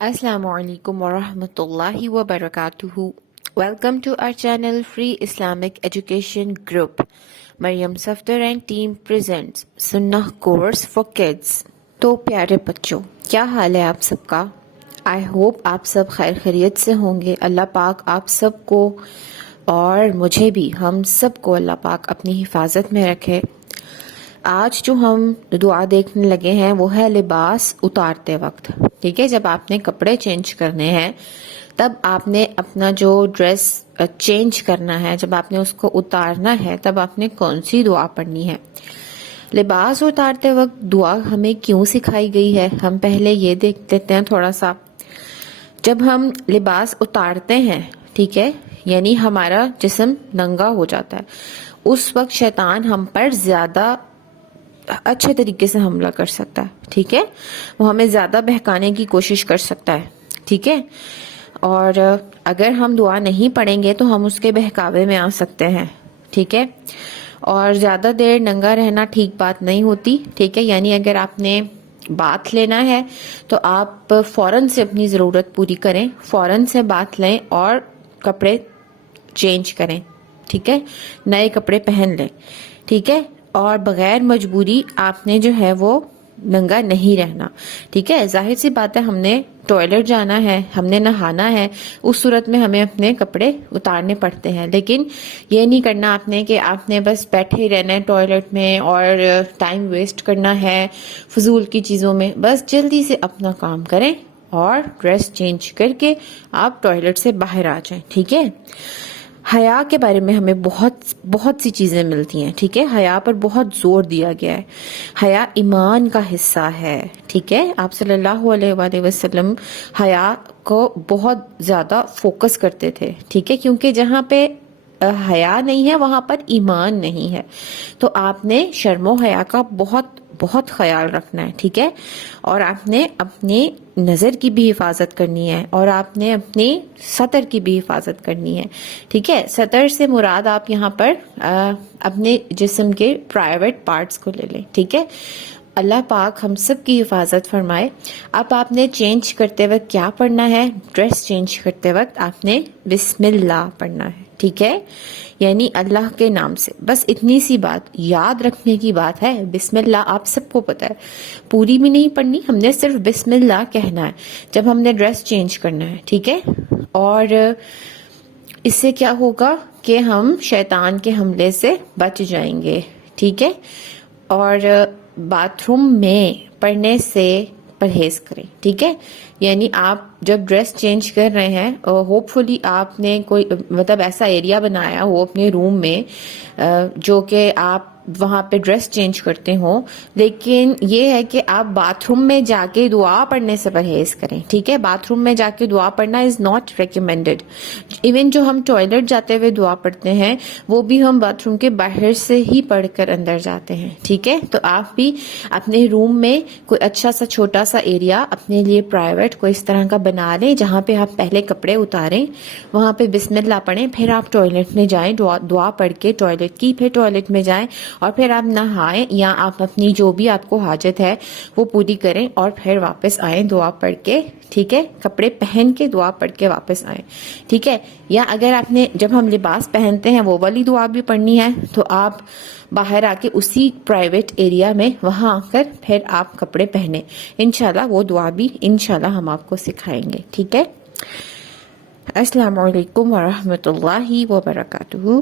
السلام علیکم ورحمۃ اللہ وبرکاتہ. Welcome to our channel Free Islamic Education Group. Maryam Safdar and team presents Sunnah course for kids. تو پیارے بچوں، کیا حال ہے آپ سب کا؟ آئی ہوپ آپ سب خیر خیریت سے ہوں گے. اللہ پاک آپ سب کو اور مجھے بھی، ہم سب کو اللہ پاک اپنی حفاظت میں رکھے. آج جو ہم دعا دیکھنے لگے ہیں وہ ہے لباس اتارتے وقت. ٹھیک ہے، جب آپ نے کپڑے چینج کرنے ہیں تب آپ نے اپنا جو ڈریس چینج کرنا ہے، جب آپ نے اس کو اتارنا ہے تب آپ نے کون سی دعا پڑھنی ہے. لباس اتارتے وقت دعا ہمیں کیوں سکھائی گئی ہے، ہم پہلے یہ دیکھ لیتے ہیں تھوڑا سا. جب ہم لباس اتارتے ہیں، ٹھیک ہے، یعنی ہمارا جسم ننگا ہو جاتا ہے، اس وقت شیطان ہم پر زیادہ اچھے طریقے سے حملہ کر سکتا ہے. ٹھیک ہے، وہ ہمیں زیادہ بہکانے کی کوشش کر سکتا ہے. ٹھیک ہے، اور اگر ہم دعا نہیں پڑھیں گے تو ہم اس کے بہکاوے میں آ سکتے ہیں. ٹھیک ہے، اور زیادہ دیر ننگا رہنا ٹھیک بات نہیں ہوتی. ٹھیک ہے، یعنی اگر آپ نے باتھ لینا ہے تو آپ فوراً سے اپنی ضرورت پوری کریں، فوراً سے باتھ لیں اور کپڑے چینج کریں. ٹھیک ہے، نئے کپڑے پہن لیں. ٹھیک ہے، اور بغیر مجبوری آپ نے جو ہے وہ ننگا نہیں رہنا. ٹھیک ہے، ظاہر سی بات ہے، ہم نے ٹوائلٹ جانا ہے، ہم نے نہانا ہے، اس صورت میں ہمیں اپنے کپڑے اتارنے پڑتے ہیں. لیکن یہ نہیں کرنا آپ نے کہ آپ نے بس بیٹھے ہی رہنا ہے ٹوائلٹ میں اور ٹائم ویسٹ کرنا ہے فضول کی چیزوں میں. بس جلدی سے اپنا کام کریں اور ڈریس چینج کر کے آپ ٹوائلٹ سے باہر آ جائیں. ٹھیک ہے، حیا کے بارے میں ہمیں بہت سی چیزیں ملتی ہیں. ٹھیک ہے، حیا پر بہت زور دیا گیا ہے. حیا ایمان کا حصہ ہے. ٹھیک ہے، آپ صلی اللہ علیہ وآلہ وسلم حیا کو بہت زیادہ فوکس کرتے تھے. ٹھیک ہے، کیونکہ جہاں پہ حیا نہیں ہے وہاں پر ایمان نہیں ہے. تو آپ نے شرم و حیا کا بہت خیال رکھنا ہے. ٹھیک ہے، اور آپ نے اپنی نظر کی بھی حفاظت کرنی ہے اور آپ نے اپنی سطر کی بھی حفاظت کرنی ہے. ٹھیک ہے، سطر سے مراد آپ یہاں پر اپنے جسم کے پرائیویٹ پارٹس کو لے لیں. ٹھیک ہے، اللہ پاک ہم سب کی حفاظت فرمائے. اب آپ نے چینج کرتے وقت کیا پڑھنا ہے؟ ڈریس چینج کرتے وقت آپ نے بسم اللہ پڑھنا ہے. ٹھیک ہے، یعنی اللہ کے نام سے. بس اتنی سی بات یاد رکھنے کی بات ہے. بسم اللہ آپ سب کو پتہ ہے، پوری بھی نہیں پڑھنی، ہم نے صرف بسم اللہ کہنا ہے جب ہم نے ڈریس چینج کرنا ہے. ٹھیک ہے، اور اس سے کیا ہوگا کہ ہم شیطان کے حملے سے بچ جائیں گے. ٹھیک ہے، اور باتھ روم میں پڑھنے سے پرہیز کریں. ٹھیک ہے، یعنی آپ جب ڈریس چینج کر رہے ہیں، ہوپ فلی آپ نے کوئی مطلب ایسا ایریا بنایا ہو اپنے روم میں جو کہ آپ وہاں پہ ڈریس چینج کرتے ہوں، لیکن یہ ہے کہ آپ باتھ روم میں جا کے دعا پڑھنے سے پرہیز کریں. ٹھیک ہے، باتھ روم میں جا کے دعا پڑھنا از ناٹ ریکمینڈیڈ. ایون جو ہم ٹوائلٹ جاتے ہوئے دعا پڑھتے ہیں وہ بھی ہم باتھ روم کے باہر سے ہی پڑھ کر اندر جاتے ہیں. ٹھیک ہے، تو آپ بھی اپنے روم میں کوئی اچھا سا چھوٹا سا ایریا اپنے لیے پرائیویٹ کوئی اس طرح کا بنا لیں جہاں پہ آپ پہلے کپڑے اتاریں، وہاں پہ بسم اللہ پڑھیں، پھر آپ ٹوائلٹ میں جائیں، دعا پڑھ کے ٹوائلٹ کی، پھر ٹوائلٹ میں جائیں اور پھر آپ نہائیں یا آپ اپنی جو بھی آپ کو حاجت ہے وہ پوری کریں اور پھر واپس آئیں دعا پڑھ کے. ٹھیک ہے، کپڑے پہن کے دعا پڑھ کے واپس آئیں. ٹھیک ہے، یا اگر آپ نے جب ہم لباس پہنتے ہیں وہ والی دعا بھی پڑھنی ہے تو آپ باہر آ کے اسی پرائیویٹ ایریا میں وہاں آ کر پھر آپ کپڑے پہنیں. انشاءاللہ وہ دعا بھی انشاءاللہ ہم آپ کو سکھائیں گے. ٹھیک ہے، السلام علیکم ورحمۃ اللہ وبرکاتہ.